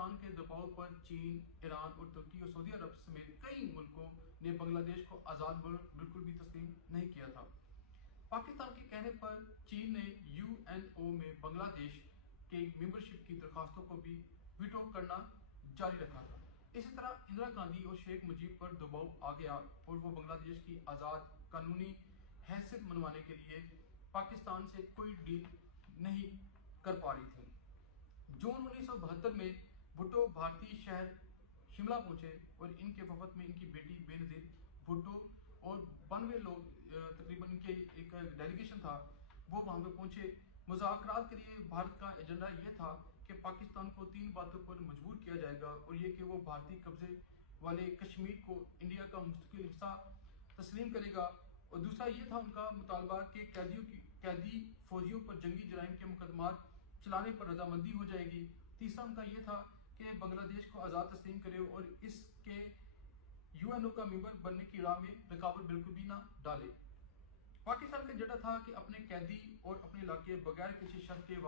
पाकिस्तान के दबाव पर चीन, ईरान और तुर्की और सऊदी अरब समेत कई मुल्कों ने बांग्लादेश को आज़ाद बिल्कुल भी तस्लीम नहीं किया था। पाकिस्तान के कहने पर चीन ने यूएनओ में बांग्लादेश के मेंबरशिप की दरखास्तों को भी वीटो करना जारी रखा था। इसी तरह इंदिरा गांधी और शेख मुजीब पर दबाव आ गया और वो बांग्लादेश की आज़ाद कानूनी हैसियत मनवाने के लिए पाकिस्तान से कोई डील नहीं कर पा रही थी। जून 1972 में भुट्टो भारतीय शहर शिमला पहुंचे और इनके वफद में इनकी बेटी बेनजीर भुट्टो और 92 लोग तकरीबन इनके एक डेलीगेशन था, वो वहां पे पहुंचे। मुज़ाकरात के लिए भारत का एजेंडा यह था कि पाकिस्तान को 3 बातों पर मजबूर किया जाएगा, और ये कि वो भारतीय कब्जे वाले कश्मीर को इंडिया का मुस्तकिल हिस्सा तस्लीम करेगा, और दूसरा ये था उनका मुतालबा कि कैदी फौजियों पर जंगी जराइम के मुकदमात चलाने पर रजामंदी हो जाएगी। तीसरा उनका ये था कि बांग्लादेश को आज़ाद तस्लीम करे और इसके यूएनओ का मेंबर बनने की राह में रुकावट बिल्कुल भी ना डाले। पाकिस्तान का एजेंडा था कि अपने कैदी और अपने इलाके बगैर किसी शर्त के